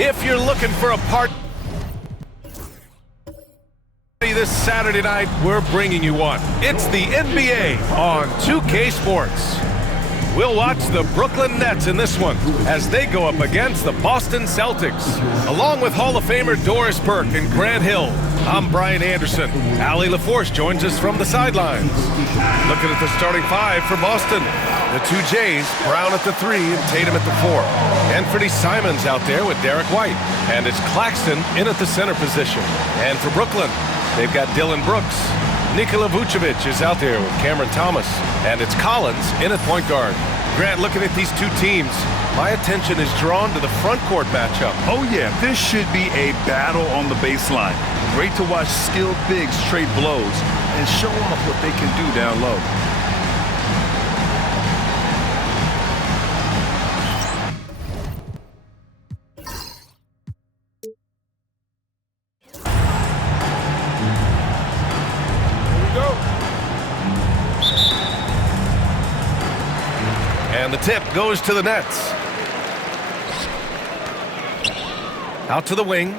If you're looking for a party this Saturday night, we're bringing you one. It's the NBA on 2K Sports. We'll watch the Brooklyn Nets in this one as they go up against the Boston Celtics. Along with Hall of Famer Doris Burke and Grant Hill, I'm Brian Anderson. Allie LaForce joins us from the sidelines. Looking at the starting five for Boston. The two Jays, Brown at the 3 and Tatum at the 4. Anthony Simons out there with Derek White. And it's Claxton in at the center position. And for Brooklyn, they've got Dylan Brooks. Nikola Vucevic is out there with Cameron Thomas. And it's Collins in at point guard. Grant, looking at these two teams, my attention is drawn to the front court matchup. Oh yeah, this should be a battle on the baseline. Great to watch skilled bigs trade blows and show off what they can do down low. And the tip goes to the Nets. Out to the wing.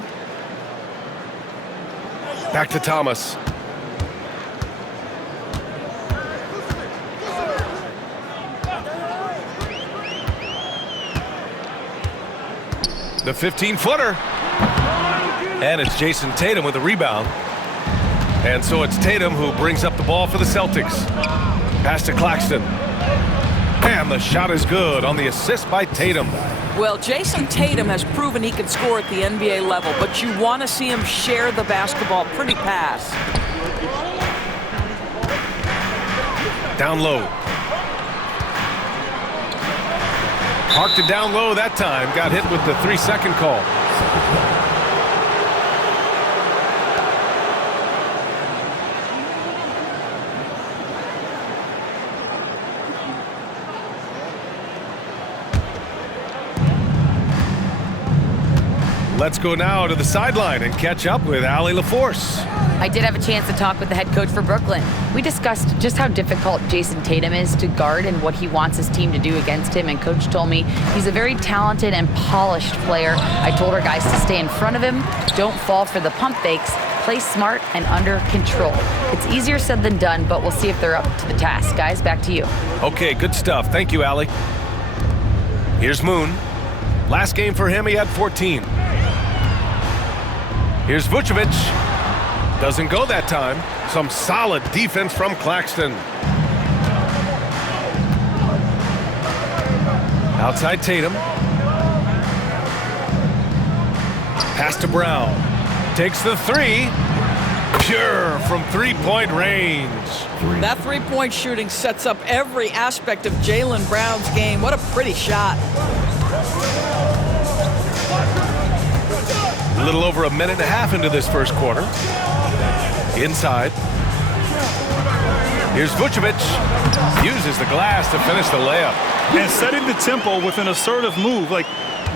Back to Thomas. The 15-footer. And it's Jason Tatum with a rebound. And so it's Tatum who brings up the ball for the Celtics. Pass to Claxton. And the shot is good on the assist by Tatum. Well, Jason Tatum has proven he can score at the NBA level, but you want to see him share the basketball. Pretty pass. Down low. Parked it down low that time. Got hit with the 3-second call. Let's go now to the sideline and catch up with Allie LaForce. I did have a chance to talk with the head coach for Brooklyn. We discussed just how difficult Jason Tatum is to guard and what he wants his team to do against him, and coach told me he's a very talented and polished player. I told our guys to stay in front of him, don't fall for the pump fakes, play smart and under control. It's easier said than done, but we'll see if they're up to the task. Guys, back to you. Okay, good stuff. Thank you, Allie. Here's Moon. Last game for him, he had 14. Here's Vucevic. Doesn't go that time. Some solid defense from Claxton. Outside Tatum. Pass to Brown. Takes the 3. Pure from three-point range. That three-point shooting sets up every aspect of Jaylen Brown's game. What a pretty shot. A little over a minute and a half into this first quarter. Inside. Here's Vucevic. Uses the glass to finish the layup. And setting the tempo with an assertive move. Like,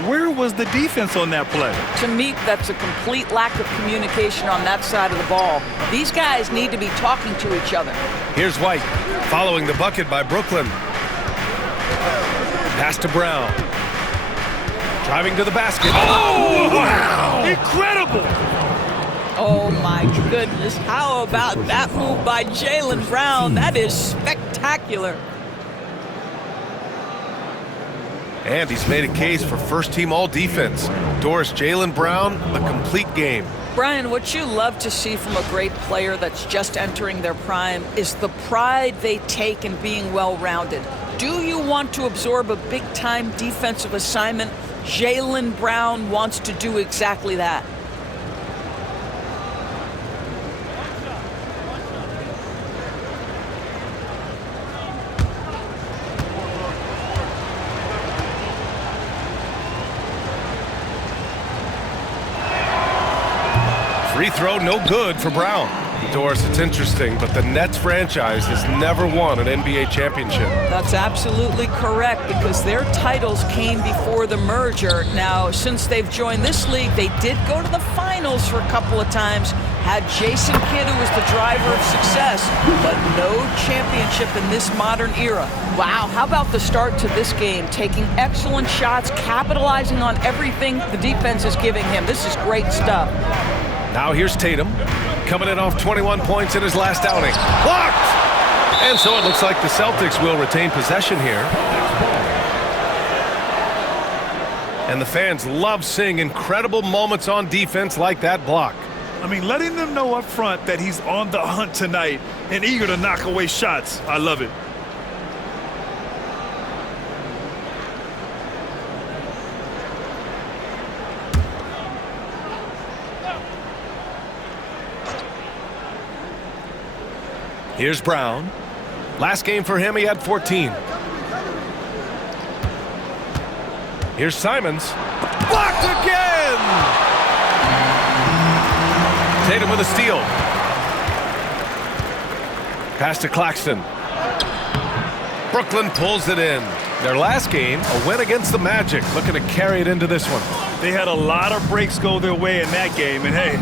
where was the defense on that play? To me, that's a complete lack of communication on that side of the ball. These guys need to be talking to each other. Here's White, following the bucket by Brooklyn. Pass to Brown. Driving to the basket. Oh, wow! Incredible! Oh, my goodness. How about that move by Jaylen Brown? That is spectacular. And he's made a case for first-team all-defense. Doris, Jaylen Brown, a complete game. Brian, what you love to see from a great player that's just entering their prime is the pride they take in being well-rounded. Do you want to absorb a big-time defensive assignment? Jaylen Brown wants to do exactly that. Free throw, no good for Brown. Doris, it's interesting, but the Nets franchise has never won an NBA championship. That's absolutely correct, because their titles came before the merger. Now, since they've joined this league, they did go to the finals for a couple of times, had Jason Kidd, who was the driver of success, but no championship in this modern era. Wow, how about the start to this game? Taking excellent shots, capitalizing on everything the defense is giving him. This is great stuff. Now here's Tatum, coming in off 21 points in his last outing. Blocked! And so it looks like the Celtics will retain possession here. And the fans love seeing incredible moments on defense like that block. I mean, letting them know up front that he's on the hunt tonight and eager to knock away shots. I love it. Here's Brown. Last game for him, he had 14. Here's Simons. Blocked again! Tatum with a steal. Pass to Claxton. Brooklyn pulls it in. Their last game, a win against the Magic, looking to carry it into this one. They had a lot of breaks go their way in that game, and hey,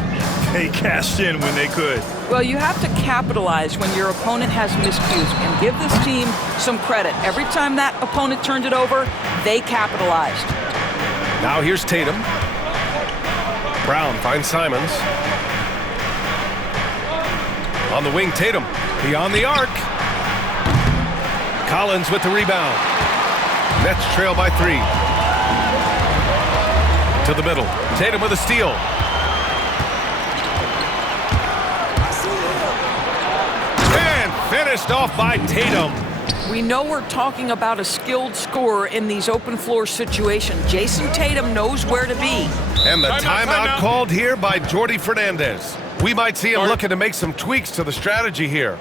they cashed in when they could. Well, you have to capitalize when your opponent has miscues, and give this team some credit. Every time that opponent turned it over, they capitalized. Now here's Tatum. Brown finds Simons. On the wing, Tatum. Beyond the arc. Collins with the rebound. Nets trail by 3. To the middle. Tatum with a steal. Finished off by Tatum. We know we're talking about a skilled scorer in these open floor situations. Jason Tatum knows where to be. And the timeout called here by Jordi Fernandez. We might see him looking to make some tweaks to the strategy here.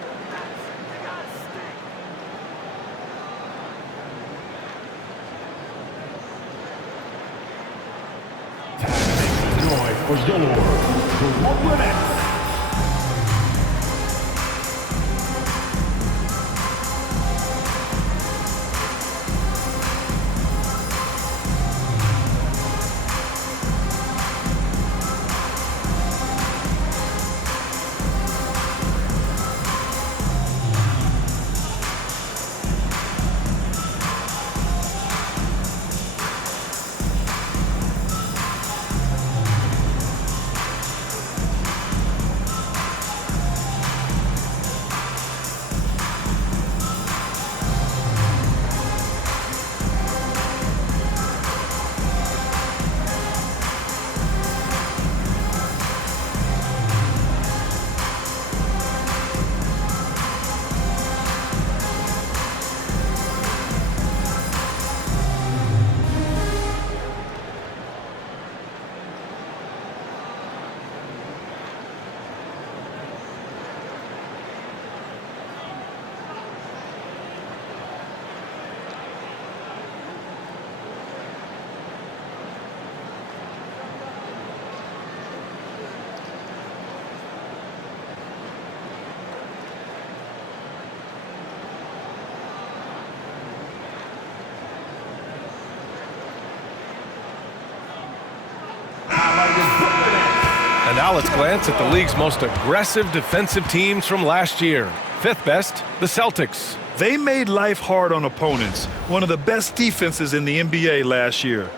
And now let's glance at the league's most aggressive defensive teams from last year. 5th best, the Celtics. They made life hard on opponents. One of the best defenses in the NBA last year.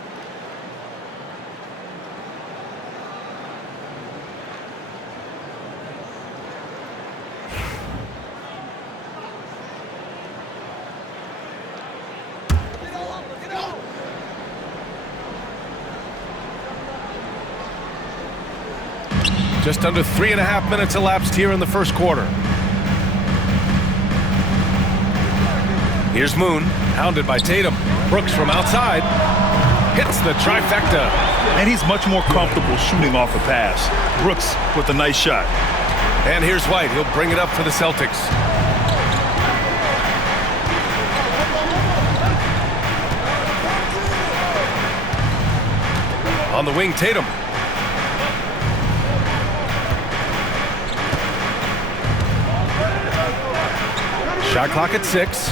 Just under 3.5 minutes elapsed here in the first quarter. Here's Moon, hounded by Tatum. Brooks from outside. Hits the trifecta. And he's much more comfortable shooting off a pass. Brooks with a nice shot. And here's White. He'll bring it up for the Celtics. On the wing, Tatum. Shot clock at 6.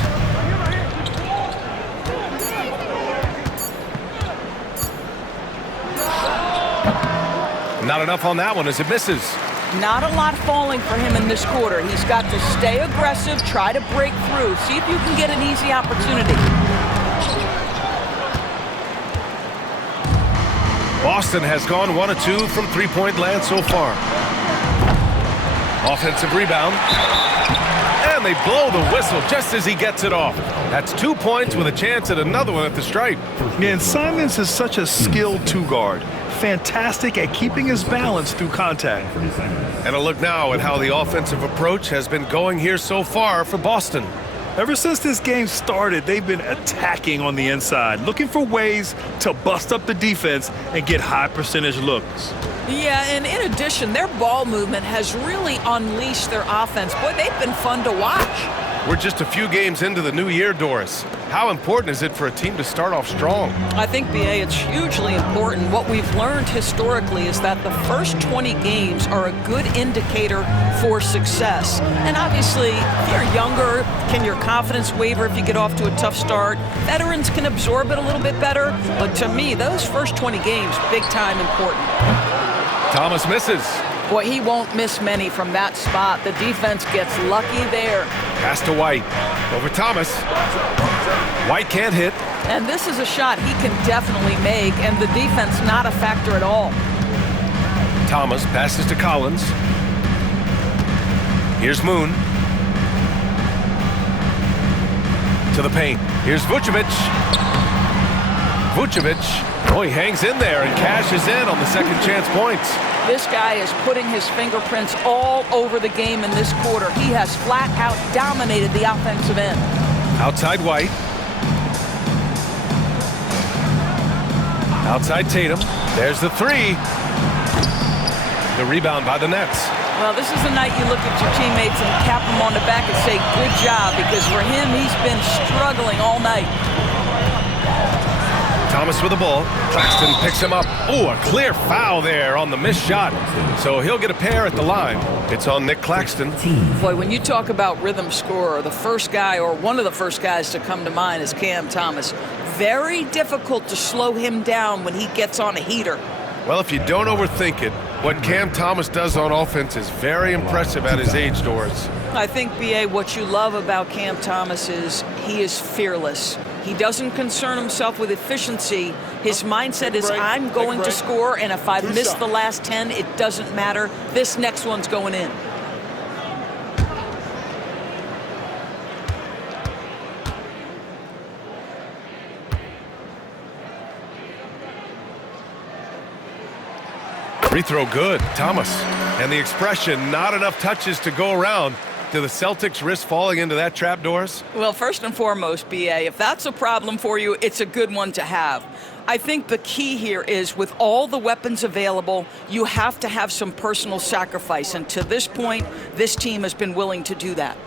Not enough on that one as it misses. Not a lot falling for him in this quarter. He's got to stay aggressive, try to break through, see if you can get an easy opportunity. Boston has gone 1 of 2 from three-point land so far. Offensive rebound. And they blow the whistle just as he gets it off. That's 2 points with a chance at another one at the stripe. Yeah, and Simons is such a skilled two-guard. Fantastic at keeping his balance through contact. And a look now at how the offensive approach has been going here so far for Boston. Ever since this game started, they've been attacking on the inside, looking for ways to bust up the defense and get high percentage looks. Yeah, and in addition, their ball movement has really unleashed their offense. Boy, they've been fun to watch. We're just a few games into the new year, Doris. How important is it for a team to start off strong? I think, B.A., it's hugely important. What we've learned historically is that the first 20 games are a good indicator for success. And obviously, if you're younger, can your confidence waver if you get off to a tough start? Veterans can absorb it a little bit better. But to me, those first 20 games, big time important. Thomas misses. Boy, he won't miss many from that spot. The defense gets lucky there. Pass to White. Over Thomas. White can't hit. And this is a shot he can definitely make, and the defense not a factor at all. Thomas passes to Collins. Here's Moon. To the paint. Here's Vucevic. Oh, he hangs in there and cashes in on the second chance points. This guy is putting his fingerprints all over the game in this quarter. He has flat out dominated the offensive end. Outside White. Outside Tatum. There's the three. The rebound by the Nets. Well, this is the night you look at your teammates and tap them on the back and say, good job, because for him, he's been struggling all night. Thomas with the ball. Claxton picks him up. Oh, a clear foul there on the missed shot. So he'll get a pair at the line. It's on Nick Claxton. Boy, when you talk about rhythm scorer, the first guy or one of the first guys to come to mind is Cam Thomas. Very difficult to slow him down when he gets on a heater. Well, if you don't overthink it, what Cam Thomas does on offense is very impressive at his age, Doris. I think, B.A., what you love about Cam Thomas is he is fearless. He doesn't concern himself with efficiency. His mindset is, I'm going to score, and if I miss the last 10, it doesn't matter. This next one's going in. Free throw good, Thomas. And the expression, not enough touches to go around. Do the Celtics risk falling into that trap, Doris? Well, first and foremost, B.A., if that's a problem for you, it's a good one to have. I think the key here is with all the weapons available, you have to have some personal sacrifice. And to this point, this team has been willing to do that.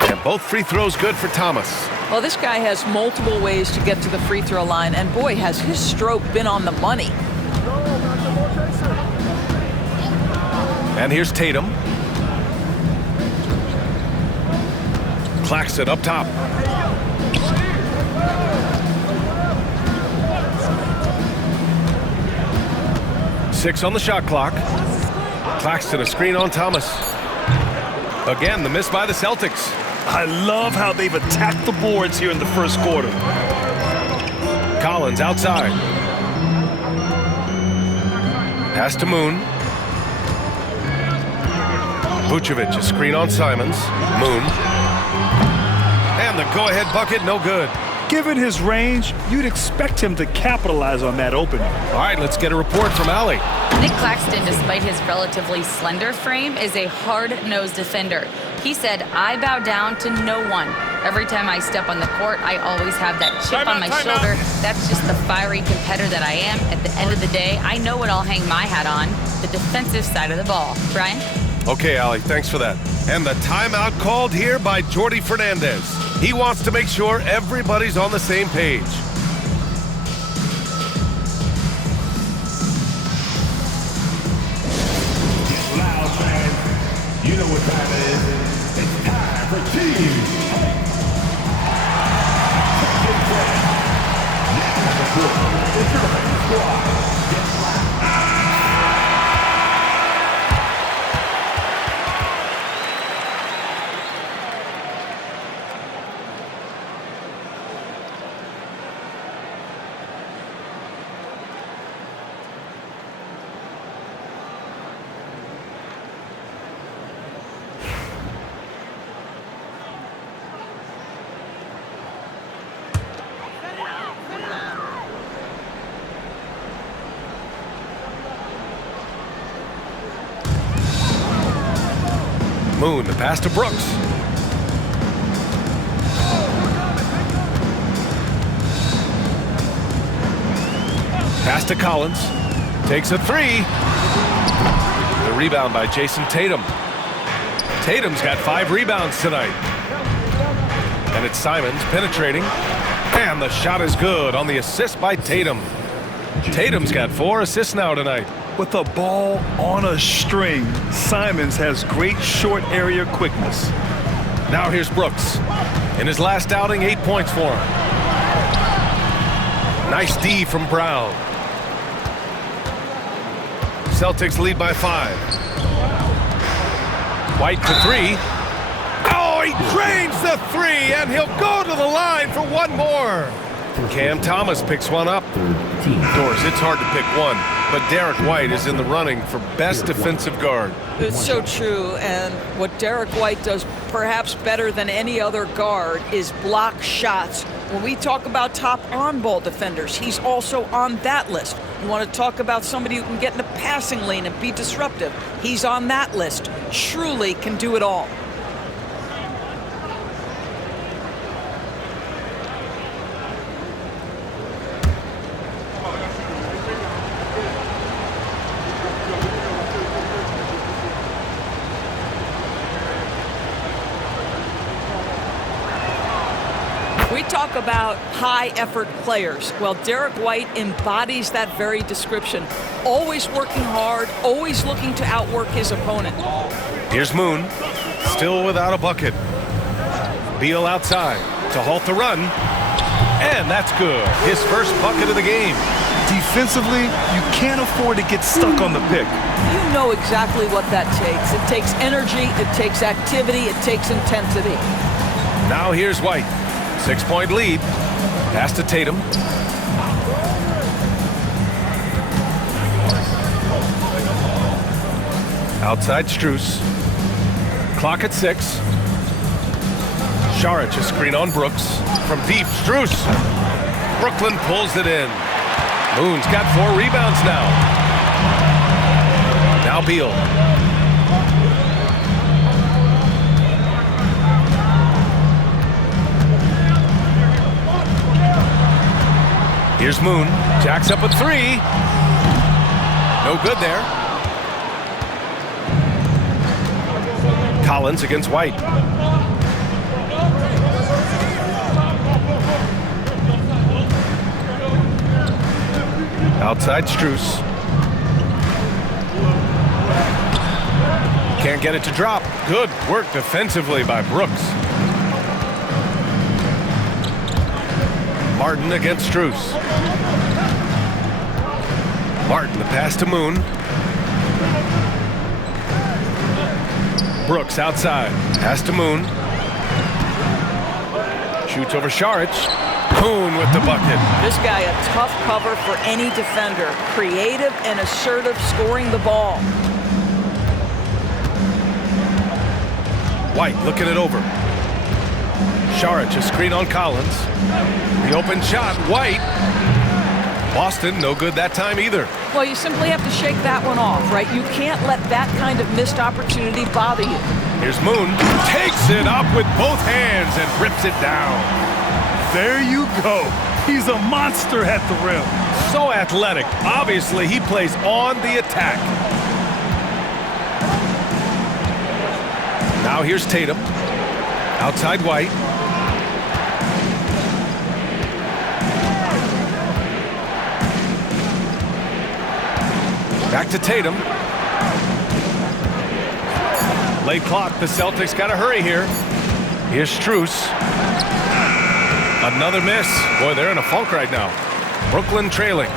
And both free throws good for Thomas. Well, this guy has multiple ways to get to the free throw line, and boy, has his stroke been on the money. And here's Tatum. Claxton up top. Six on the shot clock. Claxton a screen on Thomas. Again, the miss by the Celtics. I love how they've attacked the boards here in the first quarter. Collins outside. Pass to Moon. Vucevic, a screen on Simons. Moon. And the go-ahead bucket, no good. Given his range, you'd expect him to capitalize on that opening. All right, let's get a report from Allie. Nick Claxton, despite his relatively slender frame, is a hard-nosed defender. He said, I bow down to no one. Every time I step on the court, I always have that chip on my shoulder. That's just the fiery competitor that I am. At the end of the day, I know what I'll hang my hat on, the defensive side of the ball. Brian? Okay, Allie, thanks for that. And the timeout called here by Jordi Fernandez. He wants to make sure everybody's on the same page. You know what time it is? It's time for Team Moon, the pass to Brooks. Pass to Collins. Takes a three. The rebound by Jason Tatum. Tatum's got 5 rebounds tonight. And it's Simons penetrating. And the shot is good on the assist by Tatum. Tatum's got 4 assists now tonight. With a ball on a string, Simons has great short area quickness. Now here's Brooks. In his last outing, 8 points for him. Nice D from Brown. Celtics lead by 5. White to 3. Oh, he drains the 3, and he'll go to the line for one more. Cam Thomas picks one up. Of course, it's hard to pick one, but Derek White is in the running for best defensive guard. It's so true, and what Derek White does perhaps better than any other guard is block shots. When we talk about top on-ball defenders, he's also on that list. You want to talk about somebody who can get in the passing lane and be disruptive, he's on that list. Truly can do it all. We talk about high-effort players. Well, Derek White embodies that very description. Always working hard, always looking to outwork his opponent. Here's Moon, still without a bucket. Beal outside to halt the run. And that's good. His first bucket of the game. Defensively, you can't afford to get stuck on the pick. You know exactly what that takes. It takes energy, it takes activity, it takes intensity. Now here's White. 6-point lead. Pass to Tatum. Outside Strus. Clock at 6. Saric, a screen on Brooks. From deep, Strus. Brooklyn pulls it in. Moon's got 4 rebounds now. Now Beal. Here's Moon, jacks up a 3. No good there. Collins against White. Outside Strus. Can't get it to drop. Good work defensively by Brooks. Martin against Strus. Martin, the pass to Moon. Brooks outside. Pass to Moon. Shoots over Saric. Moon with the bucket. This guy a tough cover for any defender. Creative and assertive scoring the ball. White looking it over. Saric, a screen on Collins. The open shot, White. Boston, no good that time either. Well, you simply have to shake that one off, right? You can't let that kind of missed opportunity bother you. Here's Moon, takes it up with both hands and rips it down. There you go. He's a monster at the rim. So athletic. Obviously, he plays on the attack. Now here's Tatum. Outside White. Back to Tatum. Late clock. The Celtics got to hurry here. Here's Strus. Another miss. Boy, they're in a funk right now. Brooklyn trailing.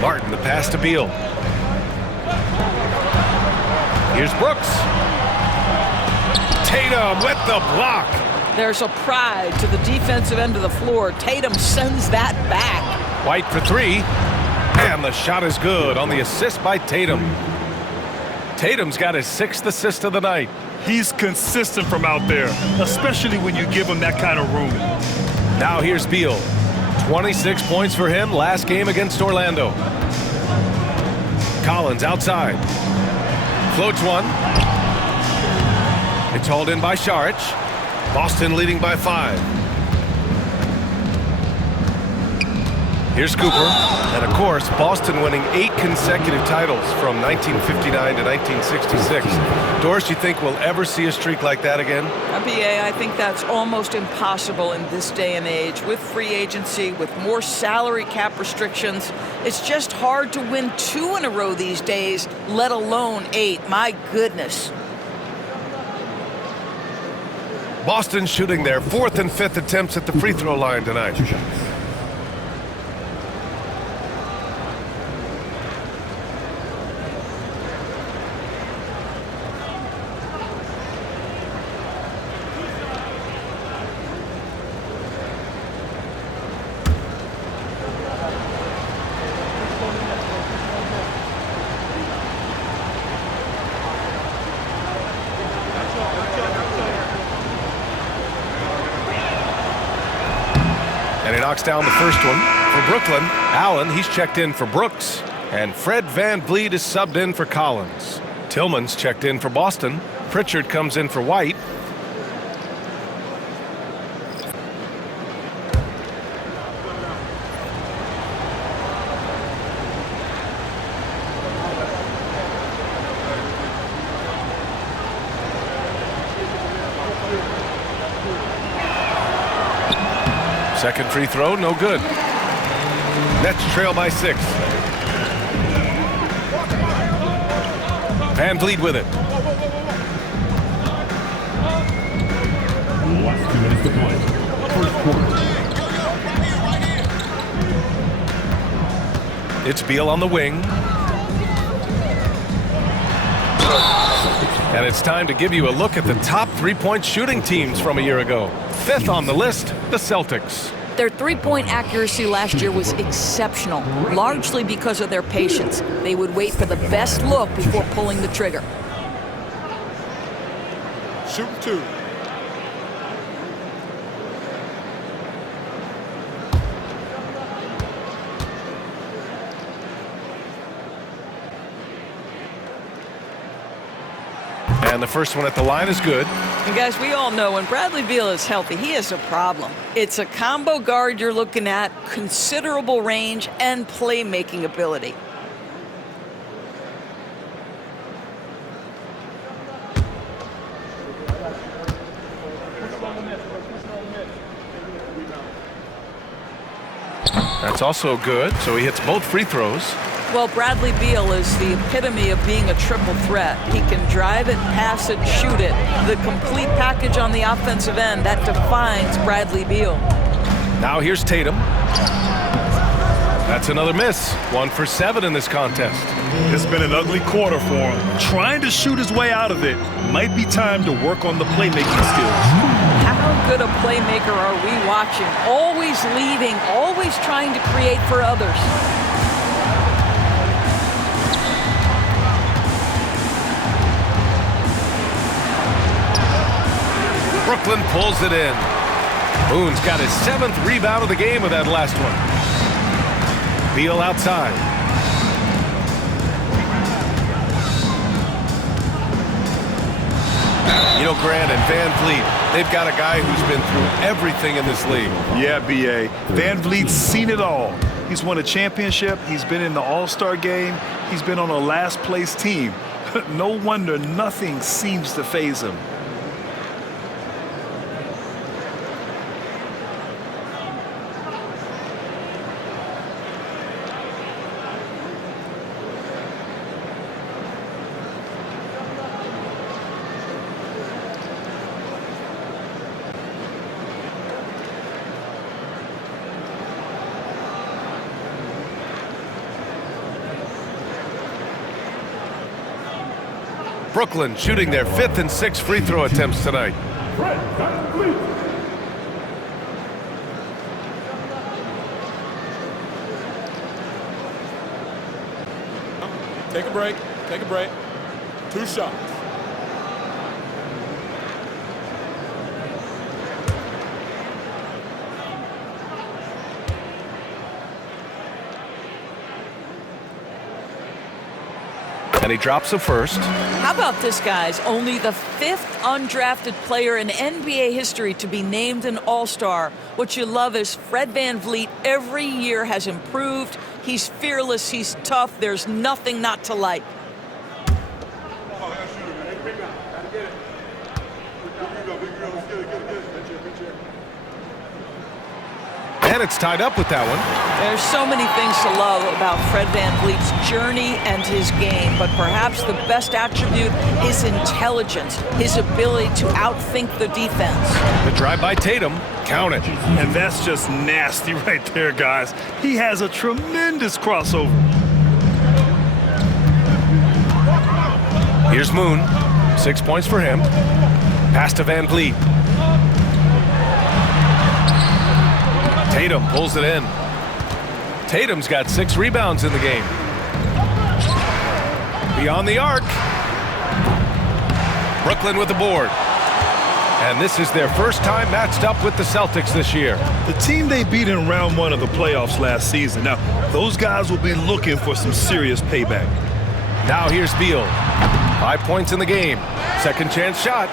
Martin, the pass to Beal. Here's Brooks. Tatum with the block. There's a pride to the defensive end of the floor. Tatum sends that back. White for three. And the shot is good on the assist by Tatum. Tatum's got his 6th assist of the night. He's consistent from out there, especially when you give him that kind of room. Now here's Beal. 26 points for him last game against Orlando. Collins outside. Floats one. It's hauled in by Saric. Boston leading by 5. Here's Cooper. And of course, Boston winning 8 consecutive titles from 1959 to 1966. Doris, you think we'll ever see a streak like that again? BA, I think that's almost impossible in this day and age. With free agency, with more salary cap restrictions, it's just hard to win 2 in a row these days, let alone 8. My goodness. Boston shooting their 4th and 5th attempts at the free throw line tonight. And he knocks down the first one for Brooklyn. Allen, he's checked in for Brooks. And Fred VanVleet is subbed in for Collins. Tillman's checked in for Boston. Pritchard comes in for White. Second free throw, no good. Nets trail by 6. VanVleet with it. Last 2 minutes to play. First quarter. It's Beal on the wing. And it's time to give you a look at the top 3-point shooting teams from a year ago. 5th on the list, the Celtics. Their three-point accuracy last year was exceptional, largely because of their patience. They would wait for the best look before pulling the trigger. Shooting 2. And the first one at the line is good. And guys, we all know when Bradley Beal is healthy, he has a problem. It's a combo guard you're looking at, considerable range and playmaking ability. That's also good, so he hits both free throws. Well, Bradley Beal is the epitome of being a triple threat. He can drive it, pass it, shoot it. The complete package on the offensive end, that defines Bradley Beal. Now here's Tatum. That's another miss. 1 for 7 in this contest. It's been an ugly quarter for him. Trying to shoot his way out of it. Might be time to work on the playmaking skills. How good a playmaker are we watching? Always leading, always trying to create for others. Brooklyn pulls it in. Boone's got his 7th rebound of the game with that last one. Beal outside. You know, Grant and VanVleet, they've got a guy who's been through everything in this league. Yeah, B.A. VanVleet's seen it all. He's won a championship. He's been in the All-Star game. He's been on a last-place team. No wonder nothing seems to faze him. Brooklyn shooting their 5th and 6th free throw attempts tonight. Take a break. Take a break. 2 shots. And he drops the first. How about this, guys? Only the 5th undrafted player in NBA history to be named an All-Star. What you love is Fred VanVleet every year has improved. He's fearless. He's tough. There's nothing not to like. And it's tied up with that one. There's so many things to love about Fred VanVleet's journey and his game, but perhaps the best attribute is intelligence, his ability to outthink the defense. The drive by Tatum. Count it. And that's just nasty right there, guys. He has a tremendous crossover. Here's Moon. 6 points for him. Pass to VanVleet. Tatum pulls it in. Tatum's got 6 rebounds in the game. Beyond the arc. Brooklyn with the board. And this is their first time matched up with the Celtics this year. The team they beat in round 1 of the playoffs last season. Now, those guys will be looking for some serious payback. Now here's Beal. 5 points in the game. Second chance shot.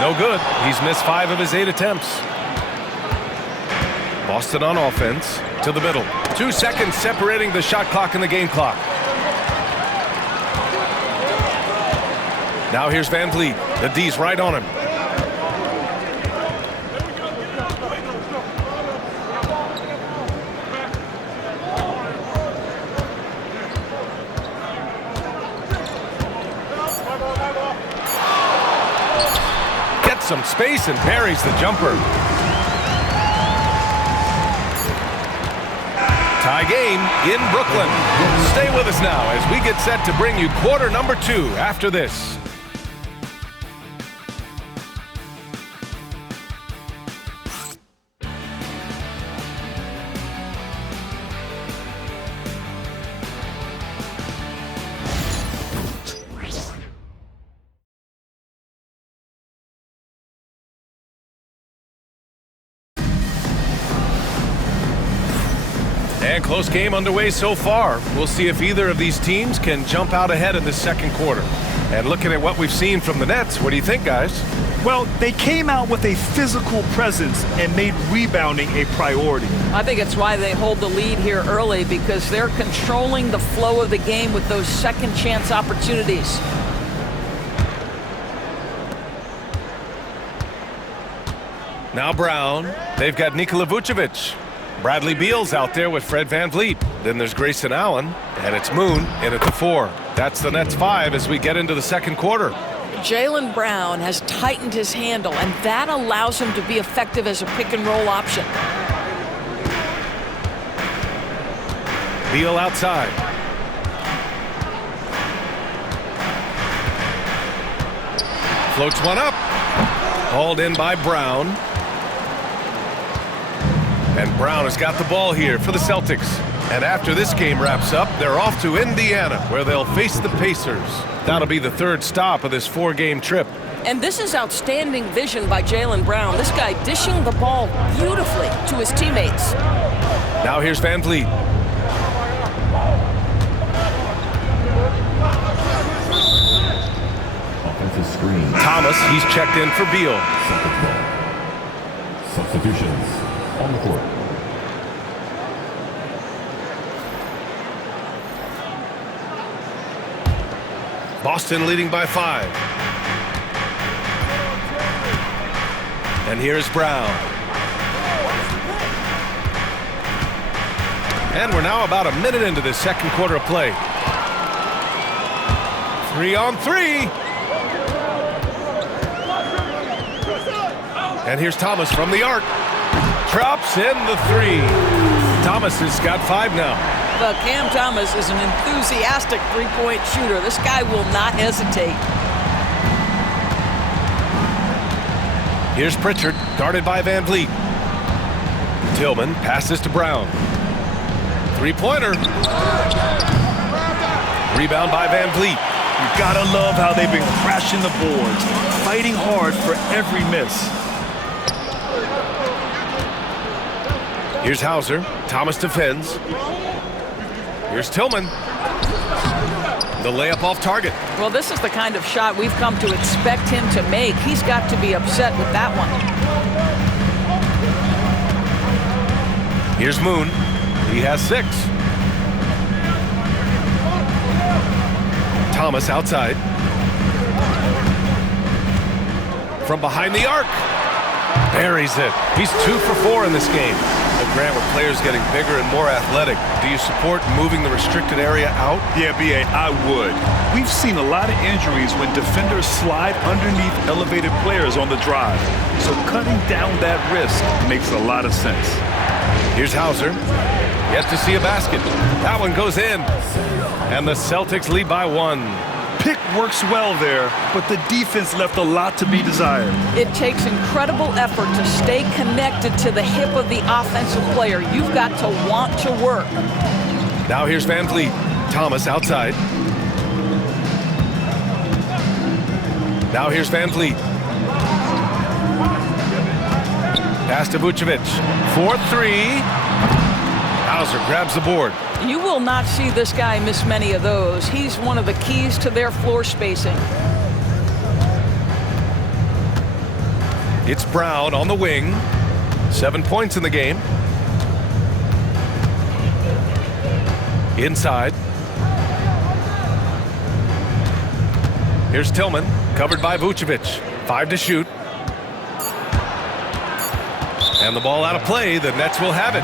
No good. He's missed 5 of his 8 attempts. Boston on offense to the middle. 2 seconds separating the shot clock and the game clock. Now here's VanVleet. The D's right on him. Gets some space and parries the jumper. Tie game in Brooklyn. Stay with us now as we get set to bring you quarter number 2 after this. And close game underway so far. We'll see if either of these teams can jump out ahead in the second quarter. And looking at what we've seen from the Nets, what do you think, guys? Well, they came out with a physical presence and made rebounding a priority. I think it's why they hold the lead here early, because they're controlling the flow of the game with those second chance opportunities. Now Brown. They've got Nikola Vucevic. Bradley Beal's out there with Fred VanVleet. Then there's Grayson Allen, and it's Moon in at the 4. That's the Nets 5 as we get into the second quarter. Jaylen Brown has tightened his handle, and that allows him to be effective as a pick-and-roll option. Beal outside. Floats one up. Hauled in by Brown. And Brown has got the ball here for the Celtics. And after this game wraps up, they're off to Indiana, where they'll face the Pacers. That'll be the 3rd stop of this 4-game trip. And this is outstanding vision by Jaylen Brown. This guy dishing the ball beautifully to his teammates. Now here's VanVleet. Offensive screen. Thomas, he's checked in for Beal. Second ball. Substitutions on the court. Boston leading by 5. And here's Brown. And we're now about a minute into the second quarter of play. 3 on 3. And here's Thomas from the arc. Drops in the 3. Thomas has got 5 now. Well, Cam Thomas is an enthusiastic three-point shooter. This guy will not hesitate. Here's Pritchard, guarded by Van Vliet. Tillman passes to Brown. Three-pointer. Rebound by Van Vliet. You gotta love how they've been crashing the boards, fighting hard for every miss. Here's Hauser. Thomas defends. Here's Tillman. The layup off target. Well, this is the kind of shot we've come to expect him to make. He's got to be upset with that one. Here's Moon. He has 6. Thomas outside. From behind the arc. Buries it. He's 2 for 4 in this game. Grant, with players getting bigger and more athletic, do you support moving the restricted area out? Yeah, B.A., I would. We've seen a lot of injuries when defenders slide underneath elevated players on the drive. So cutting down that risk makes a lot of sense. Here's Hauser. Yet to see a basket. That one goes in. And the Celtics lead by 1. Pick works well there, but the defense left a lot to be desired. It takes incredible effort to stay connected to the hip of the offensive player. You've got to want to work. Now here's Van Vliet. Thomas outside. Now here's Van Vliet. Pass to Vucevic. 4-3. Hauser grabs the board. You will not see this guy miss many of those. He's one of the keys to their floor spacing. It's Brown on the wing. 7 points in the game. Inside. Here's Tillman, covered by Vucevic. 5 to shoot. And the ball out of play. The Nets will have it.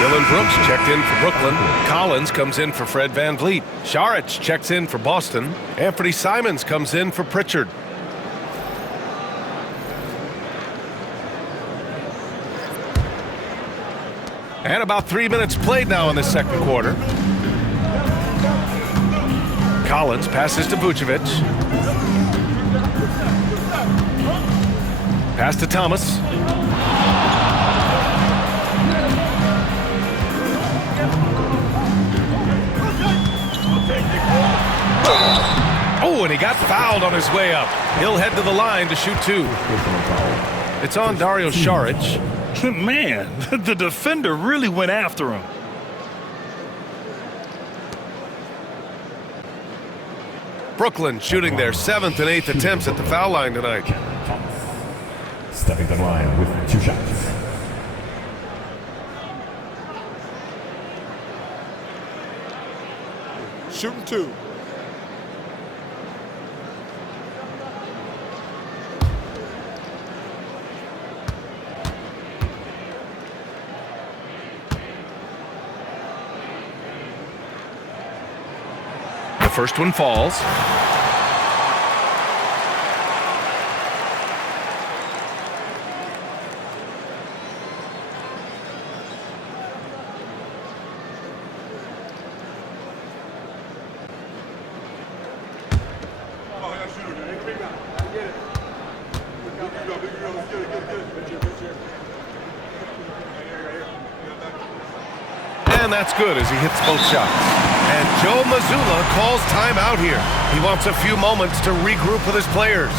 Dylan Brooks checked in for Brooklyn. Collins comes in for Fred Van Vliet. Saric checks in for Boston. Anthony Simons comes in for Pritchard. And about 3 minutes played now in the second quarter. Collins passes to Vucevic. Pass to Thomas. Oh, and he got fouled on his way up. He'll head to the line to shoot 2. It's on Dario Saric. Man, the defender really went after him. Brooklyn shooting their 7th and 8th attempts at the foul line tonight. Stepping to the line with 2 shots. Shooting 2. The first one falls. And that's good as he hits both shots. And Joe Mazzulla calls timeout here. He wants a few moments to regroup with his players.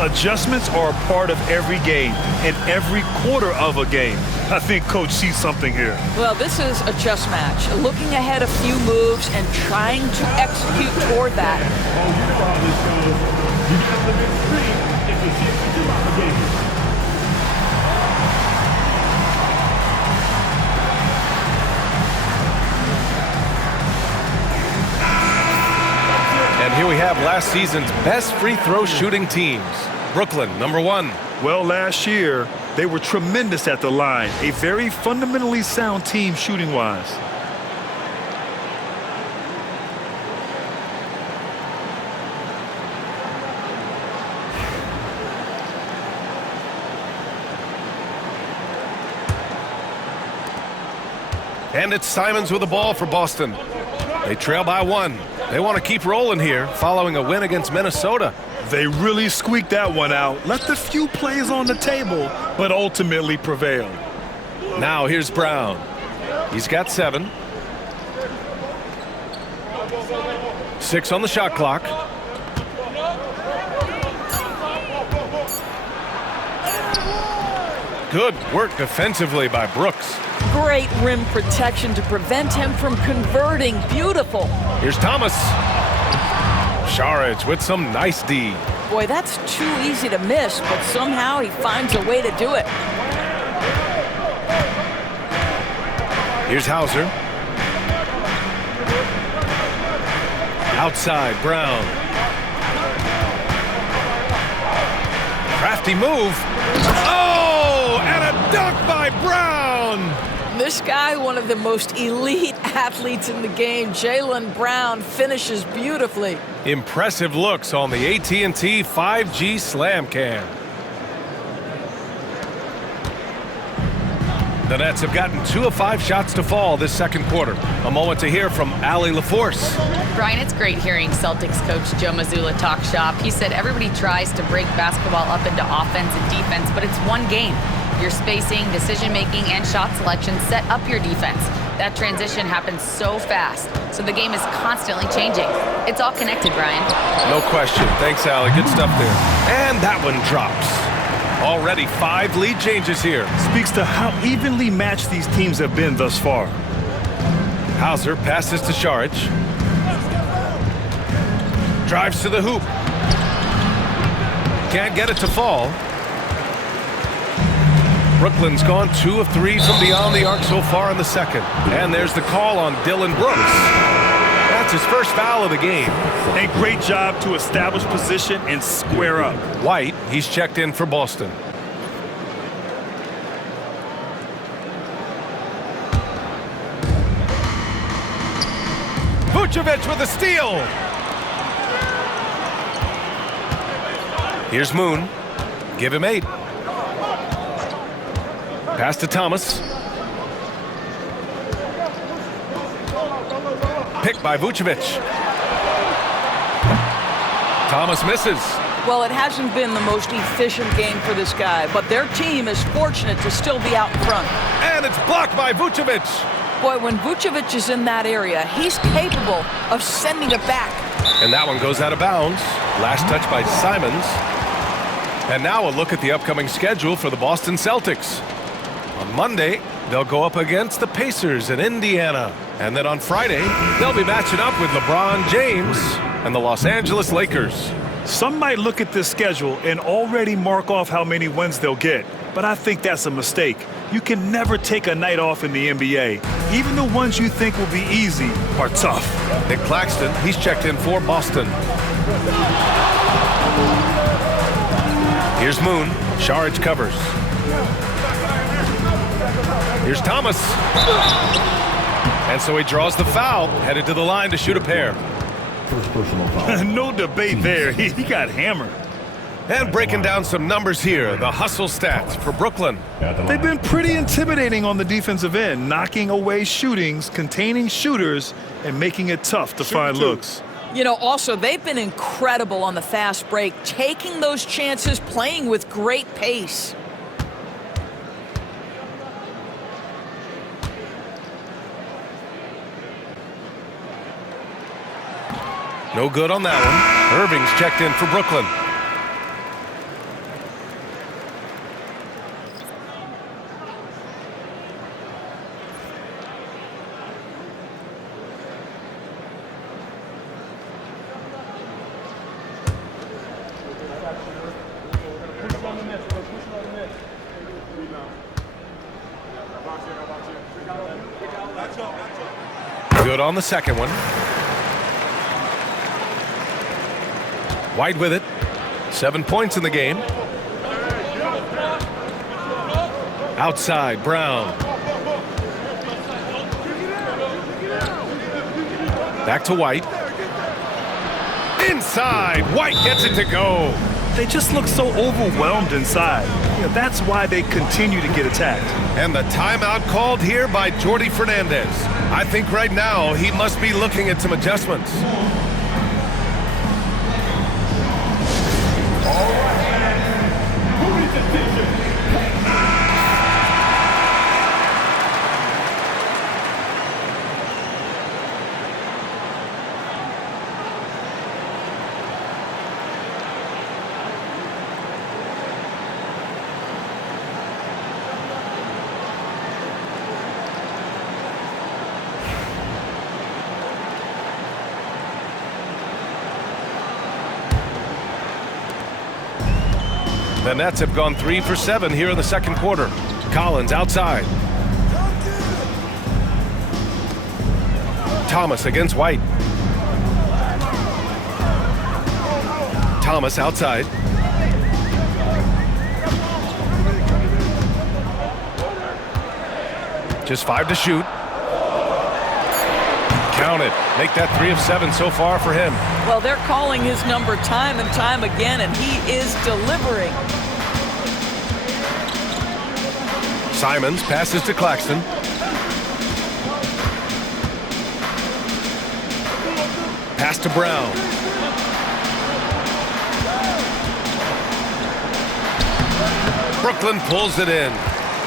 Adjustments are a part of every game and every quarter of a game. I think Coach sees something here. Well, this is a chess match. Looking ahead a few moves and trying to execute toward that. And here we have last season's best free throw shooting teams. Brooklyn, number 1. Well, last year, they were tremendous at the line. A very fundamentally sound team shooting-wise. And it's Simons with the ball for Boston. They trail by 1. They want to keep rolling here following a win against Minnesota. They really squeaked that one out. Left a few plays on the table, but ultimately prevailed. Now here's Brown. He's got 7. 6 on the shot clock. Good work defensively by Brooks. Great rim protection to prevent him from converting. Beautiful. Here's Thomas. Šarić with some nice D. Boy, that's too easy to miss, but somehow he finds a way to do it. Here's Hauser. Outside, Brown. Crafty move. Oh, and a dunk by Brown. This guy, one of the most elite athletes in the game, Jaylen Brown, finishes beautifully. Impressive looks on the AT&T 5G Slam Cam. The Nets have gotten 2 of 5 shots to fall this second quarter. A moment to hear from Allie LaForce. Brian, it's great hearing Celtics coach Joe Mazzulla talk shop. He said everybody tries to break basketball up into offense and defense, but it's one game. Your spacing, decision-making, and shot selection set up your defense. That transition happens so fast, so the game is constantly changing. It's all connected, Brian. No question. Thanks, Allie. Good stuff there. And that one drops. Already 5 lead changes here. Speaks to how evenly matched these teams have been thus far. Hauser passes to Šarić. Drives to the hoop. Can't get it to fall. Brooklyn's gone 2 of 3 from beyond the arc so far in the second. And there's the call on Dillon Brooks. That's his first foul of the game. A great job to establish position and square up. White, he's checked in for Boston. Vucevic with a steal. Here's Moon. Give him 8. Pass to Thomas. Picked by Vucevic. Thomas misses. Well, it hasn't been the most efficient game for this guy, but their team is fortunate to still be out in front. And it's blocked by Vucevic. Boy, when Vucevic is in that area, he's capable of sending it back. And that one goes out of bounds. Last touch by Simons. And now a look at the upcoming schedule for the Boston Celtics. On Monday, they'll go up against the Pacers in Indiana. And then on Friday, they'll be matching up with LeBron James and the Los Angeles Lakers. Some might look at this schedule and already mark off how many wins they'll get, but I think that's a mistake. You can never take a night off in the NBA. Even the ones you think will be easy are tough. Nick Claxton, he's checked in for Boston. Here's Moon. Šarić covers. Here's Thomas. And so he draws the foul, headed to the line to shoot a pair. First personal foul. No debate there. He got hammered. And breaking down some numbers here, the hustle stats for Brooklyn. They've been pretty intimidating on the defensive end, knocking away shootings, containing shooters, and making it tough to find looks. You know, also, they've been incredible on the fast break, taking those chances, playing with great pace. No good on that one. Irving's checked in for Brooklyn. Good on the second one. White with it. 7 points in the game. Outside, Brown. Back to White. Inside, White gets it to go. They just look so overwhelmed inside. That's why they continue to get attacked. And the timeout called here by Jordi Fernandez. I think right now he must be looking at some adjustments. The Nets have gone 3 for 7 here in the second quarter. Collins outside. Thomas against White. Thomas outside. Just 5 to shoot. Count it. Make that 3 of 7 so far for him. Well, they're calling his number time and time again, and he is delivering. Simons passes to Claxton. Pass to Brown. Brooklyn pulls it in.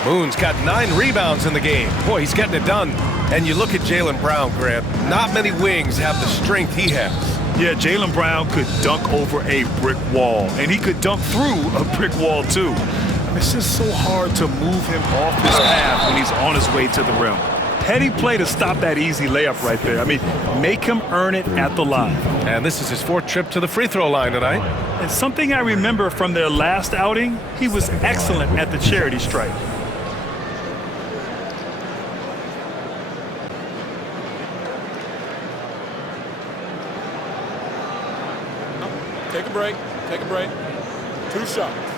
Moon's got 9 rebounds in the game. Boy, he's getting it done. And you look at Jaylen Brown, Grant. Not many wings have the strength he has. Yeah, Jaylen Brown could dunk over a brick wall, and he could dunk through a brick wall, too. It's just so hard to move him off his path when he's on his way to the rim. Heady play to stop that easy layup right there. I mean, make him earn it at the line. And this is his 4th trip to the free throw line tonight. And something I remember from their last outing, he was excellent at the charity stripe. Take a break. Take a break. 2 shots.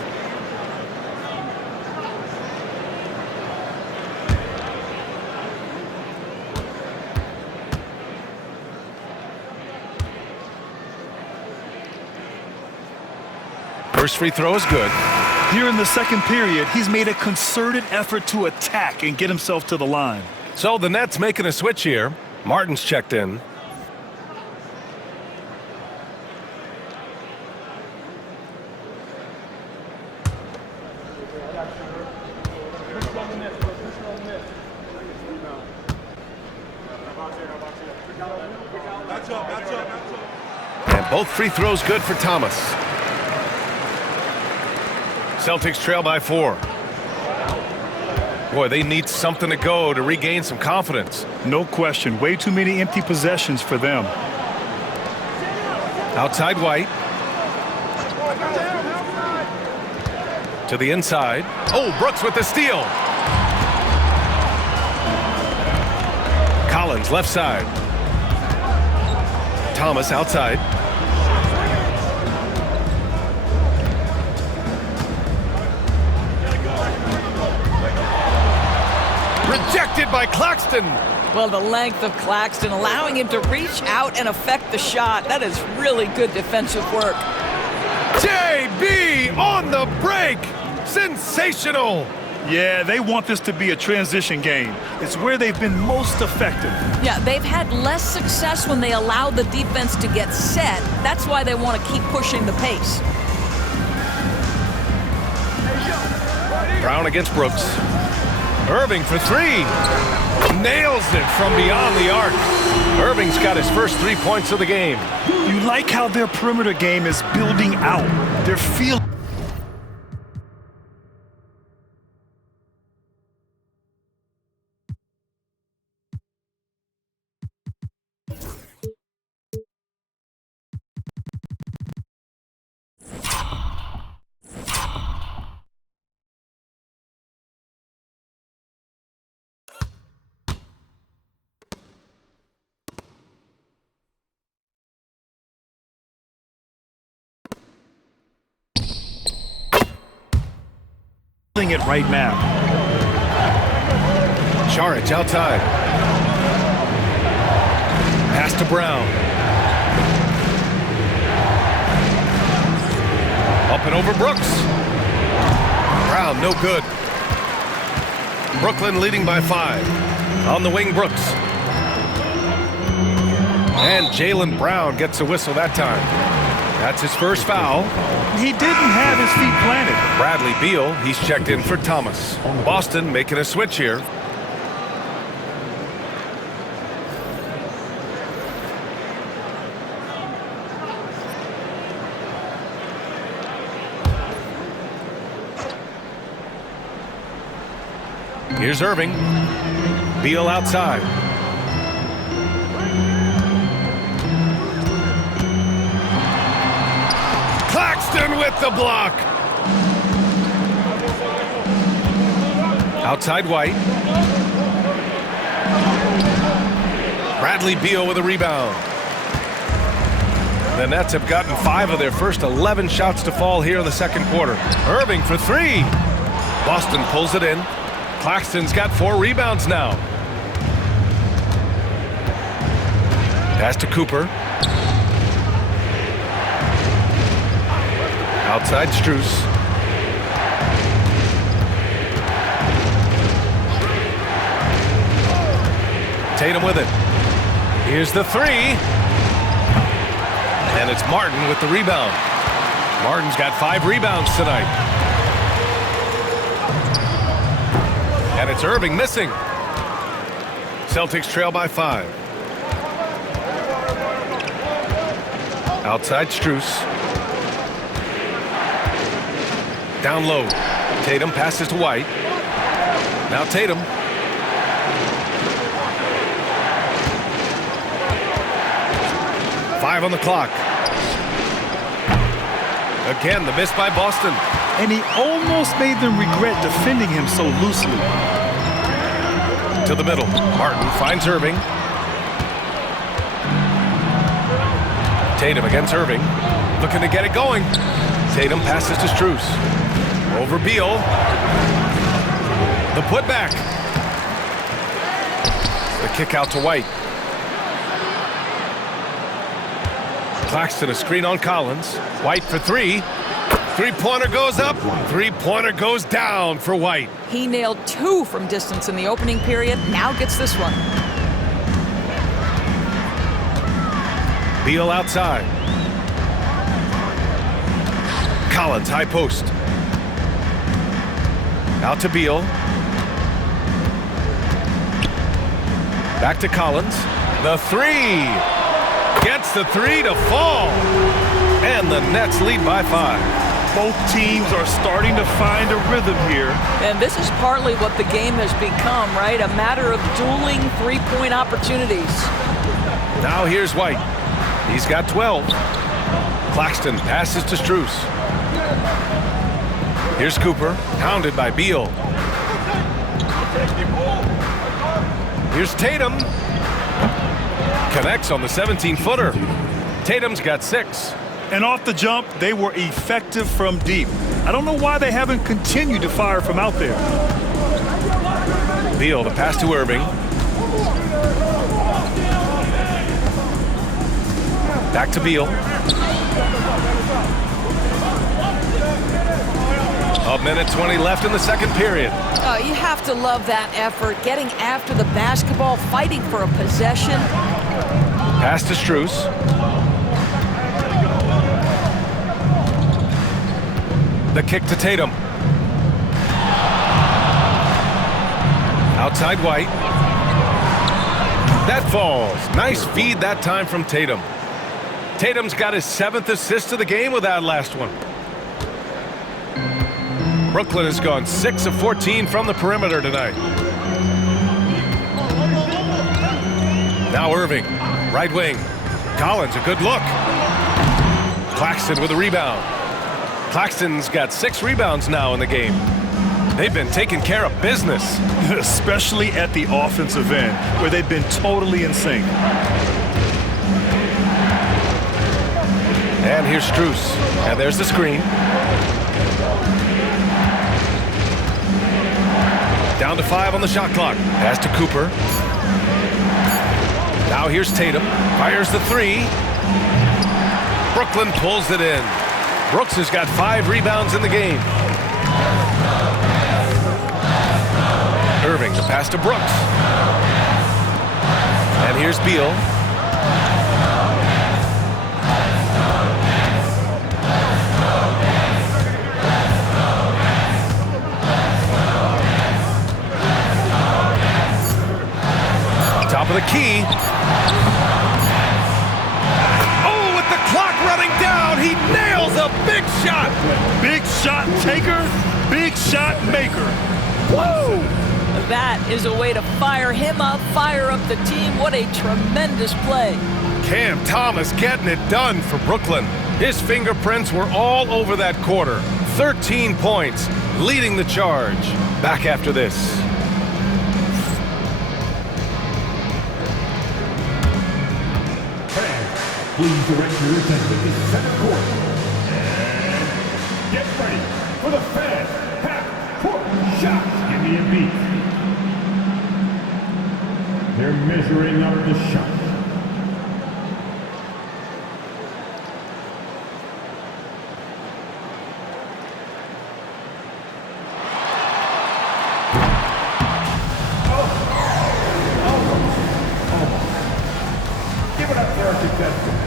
First free throw is good. Here in the second period, he's made a concerted effort to attack and get himself to the line. So the Nets making a switch here. Martin's checked in. And both free throws good for Thomas. Celtics trail by 4. Boy, they need something to go to regain some confidence. No question. Way too many empty possessions for them. Outside White. To the inside. Oh, Brooks with the steal. Collins left side. Thomas outside. Rejected by Claxton. Well, the length of Claxton allowing him to reach out and affect the shot. That is really good defensive work. JB on the break. Sensational. Yeah, they want this to be a transition game. It's where they've been most effective. Yeah, they've had less success when they allow the defense to get set. That's why they want to keep pushing the pace. Brown against Brooks. Irving for 3. Nails it from beyond the arc. Irving's got his first 3 points of the game. You like how their perimeter game is building out. They're feeling. It right now. Charic outside. Pass to Brown. Up and over Brooks. Brown, no good. Brooklyn leading by 5. On the wing, Brooks. And Jaylen Brown gets a whistle that time. That's his first foul. He didn't have his feet planted. Bradley Beal, he's checked in for Thomas. Boston making a switch here. Here's Irving. Beal outside. Claxton with the block. Outside White. Bradley Beal with a rebound. The Nets have gotten 5 of their first 11 shots to fall here in the second quarter. Irving for 3. Boston pulls it in. Claxton's got 4 rebounds now. Pass to Cooper. Outside Strus. Tatum with it. Here's the 3. And it's Martin with the rebound. Martin's got 5 rebounds tonight. And it's Irving missing. Celtics trail by 5. Outside Strus. Down low. Tatum passes to White. Now Tatum. Five on the clock. Again, the miss by Boston. And he almost made them regret defending him so loosely. To the middle. Martin finds Irving. Tatum against Irving. Looking to get it going. Tatum passes to Strus. Over Beal. The putback. The kick out to White. Claxton a screen on Collins. White for 3. Three-pointer goes up. Three-pointer goes down for White. He nailed 2 from distance in the opening period. Now gets this one. Beal outside. Collins, high post. Out to Beal. Back to Collins. The 3. Gets the 3 to fall. And the Nets lead by 5. Both teams are starting to find a rhythm here. And this is partly what the game has become, right? A matter of dueling three-point opportunities. Now here's White. He's got 12. Claxton passes to Strus. Here's Cooper, hounded by Beal. Here's Tatum. Connects on the 17-footer. Tatum's got 6. And off the jump, they were effective from deep. I don't know why they haven't continued to fire from out there. Beal, the pass to Irving. Back to Beal. A minute 20 left in the second period. Oh, you have to love that effort, getting after the basketball, fighting for a possession. Pass to Strus. The kick to Tatum. Outside White. That falls. Nice feed that time from Tatum. Tatum's got his 7th assist of the game with that last one. Brooklyn has gone 6 of 14 from the perimeter tonight. Now Irving, right wing. Collins, a good look. Claxton with a rebound. Claxton's got 6 rebounds now in the game. They've been taking care of business. Especially at the offensive end, where they've been totally in sync. And here's Strus. And there's the screen. Down to 5 on the shot clock. Pass to Cooper. Now here's Tatum. Fires the 3. Brooklyn pulls it in. Brooks has got 5 rebounds in the game. Irving, the pass to Brooks. And here's Beal. Top of the key. Oh, with the clock running down, he nails a big shot. Big shot taker, big shot maker. Woo! That is a way to fire him up, fire up the team. What a tremendous play. Cam Thomas getting it done for Brooklyn. His fingerprints were all over that quarter. 13 points, leading the charge. Back after this. Please direct your attention to the center court. And get ready for the fast half-court shots in the NBA. They're measuring up the shot. Give it up for our contestant.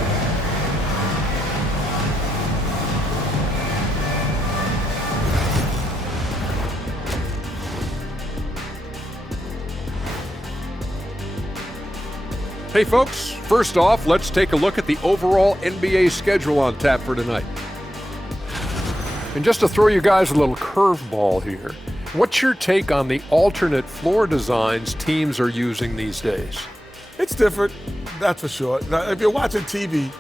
Hey folks, first off, let's take a look at the overall NBA schedule on tap for tonight. And just to throw you guys a little curveball here, what's your take on the alternate floor designs teams are using these days? It's different, that's for sure. Now, if you're watching TV,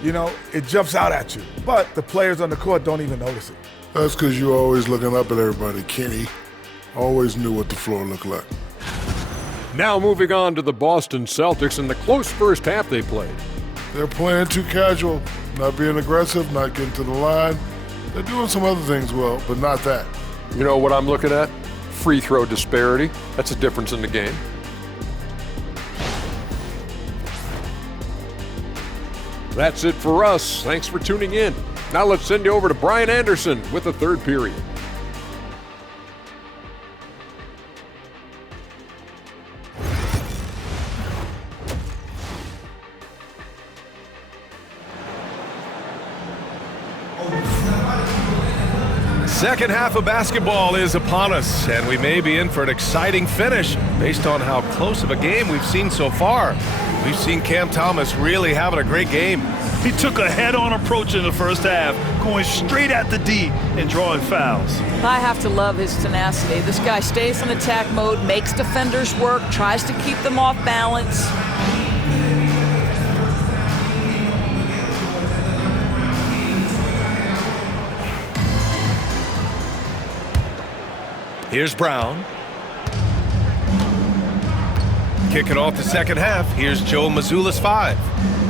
you know, it jumps out at you. But the players on the court don't even notice it. That's because you're always looking up at everybody, Kenny. Always knew what the floor looked like. Now moving on to the Boston Celtics and the close first half they played. They're playing too casual, not being aggressive, not getting to the line. They're doing some other things well, but not that. You know what I'm looking at? Free throw disparity. That's a difference in the game. That's it for us. Thanks for tuning in. Now let's send you over to Brian Anderson with the third period. Second half of basketball is upon us, and we may be in for an exciting finish based on how close of a game we've seen so far. We've seen Cam Thomas really having a great game. He took a head-on approach in the first half, going straight at the D and drawing fouls. I have to love his tenacity. This guy stays in attack mode, makes defenders work, tries to keep them off balance. Here's Brown. Kicking off the second half, here's Joe Mazzulla's 5.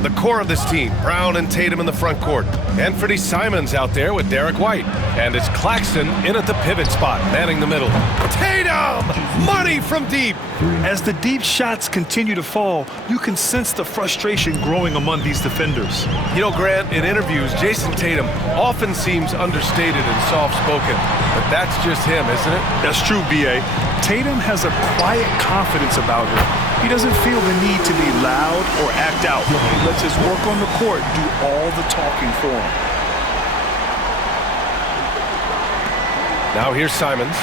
The core of this team, Brown and Tatum in the front court. Anthony Simons out there with Derek White. And it's Claxton in at the pivot spot, manning the middle. Tatum! Money from deep! As the deep shots continue to fall, you can sense the frustration growing among these defenders. You know, Grant, in interviews, Jason Tatum often seems understated and soft-spoken. But that's just him, isn't it? That's true, B.A. Tatum has a quiet confidence about him. He doesn't feel the need to be loud or act out. He lets his work on the court do all the talking for him. Now here's Simons.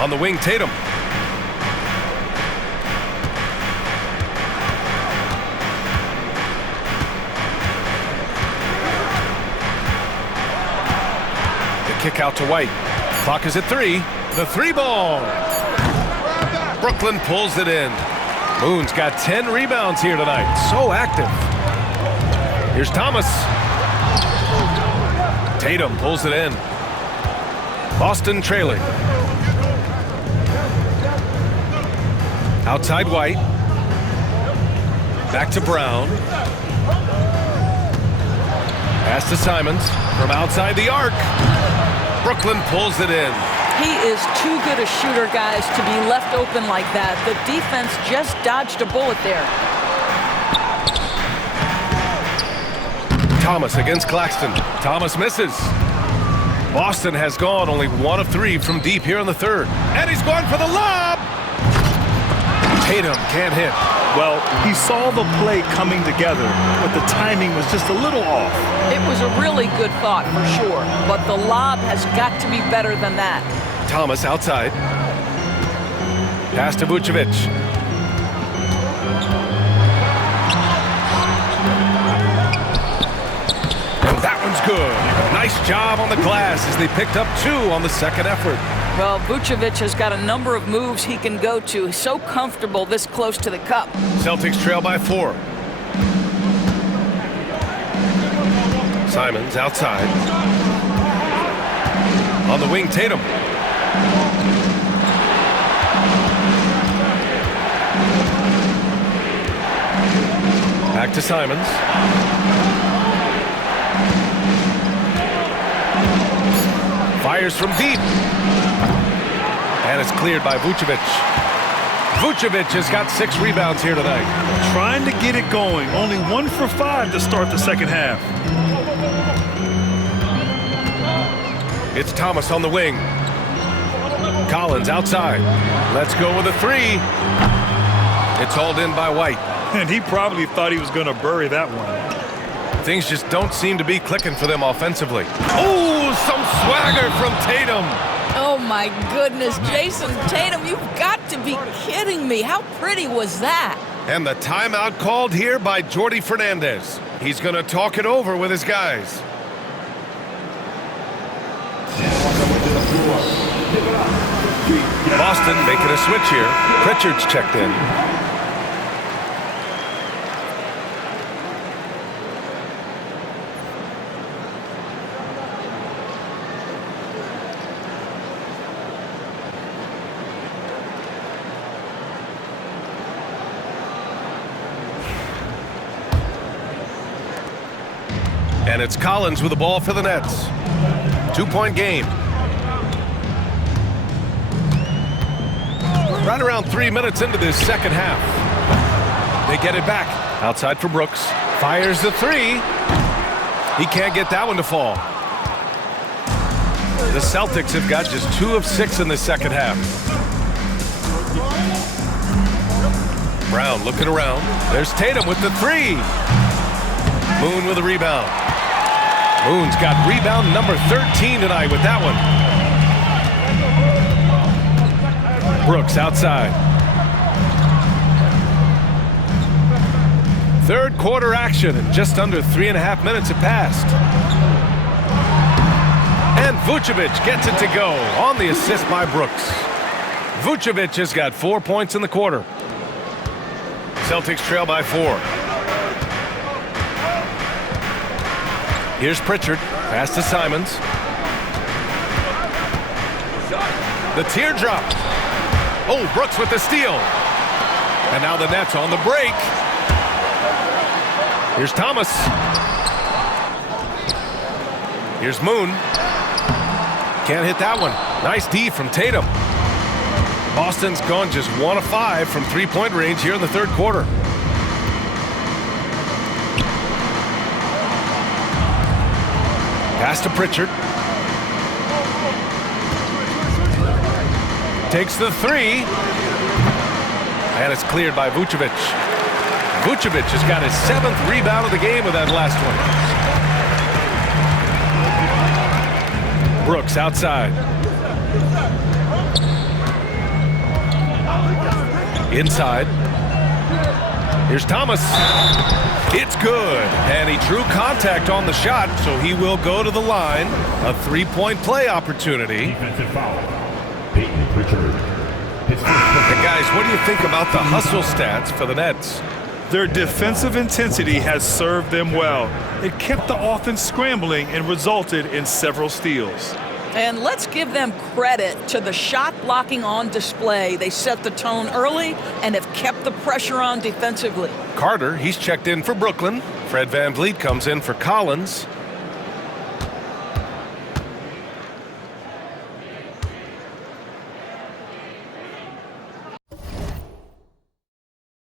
On the wing, Tatum. Kick out to White. Clock is at 3. The 3 ball. Brooklyn pulls it in. Moon's got 10 rebounds here tonight. So active. Here's Thomas. Tatum pulls it in. Boston trailing. Outside White. Back to Brown. Pass to Simons from outside the arc. Brooklyn pulls it in. He is too good a shooter, guys, to be left open like that. The defense just dodged a bullet there. Thomas against Claxton. Thomas misses. Boston has gone only 1 of 3 from deep here in the third. And he's going for the lob! Tatum can't hit. Well, he saw the play coming together, but the timing was just a little off. It was a really good thought for sure, but the lob has got to be better than that. Thomas outside. Pass to Vucevic. And that one's good. Nice job on the glass as they picked up 2 on the second effort. Well, Vucevic has got a number of moves he can go to. He's so comfortable this close to the cup. Celtics trail by 4. Simons outside. On the wing, Tatum. Back to Simons. Fires from deep. And it's cleared by Vucevic. Vucevic has got 6 rebounds here tonight. Trying to get it going. Only 1 for 5 to start the second half. It's Thomas on the wing. Collins outside. Let's go with a 3. It's hauled in by White. And he probably thought he was going to bury that one. Things just don't seem to be clicking for them offensively. Oh, some swagger from Tatum. Oh, my goodness. Jason Tatum, you've got to be kidding me. How pretty was that? And the timeout called here by Jordi Fernandez. He's going to talk it over with his guys. Boston making a switch here. Pritchard's checked in. And it's Collins with the ball for the Nets. 2-point game. Right around 3 minutes into this second half. They get it back. Outside for Brooks. Fires the 3. He can't get that one to fall. The Celtics have got just 2 of 6 in this second half. Brown looking around. There's Tatum with the 3. Moon with a rebound. Moon's got rebound number 13 tonight with that one. Brooks outside. Third quarter action, and just under 3.5 minutes have passed. And Vucevic gets it to go on the assist by Brooks. Vucevic has got 4 points in the quarter. Celtics trail by 4. Here's Pritchard. Pass to Simons. The teardrop. Oh, Brooks with the steal. And now the Nets on the break. Here's Thomas. Here's Moon. Can't hit that one. Nice D from Tatum. Boston's gone just 1 of 5 from 3-point range here in the third quarter. Pass to Pritchard. Takes the 3. And it's cleared by Vucevic. Vucevic has got his 7th rebound of the game with that last one. Brooks outside. Inside. Here's Thomas. It's good. And he drew contact on the shot, so he will go to the line. A 3-point play opportunity. Defensive foul. Peyton Pritchard. And guys, what do you think about the hustle stats for the Nets? Their defensive intensity has served them well. It kept the offense scrambling and resulted in several steals. And let's give them credit to the shot blocking on display. They set the tone early and have kept the pressure on defensively. Carter, he's checked in for Brooklyn. Fred VanVleet comes in for Collins.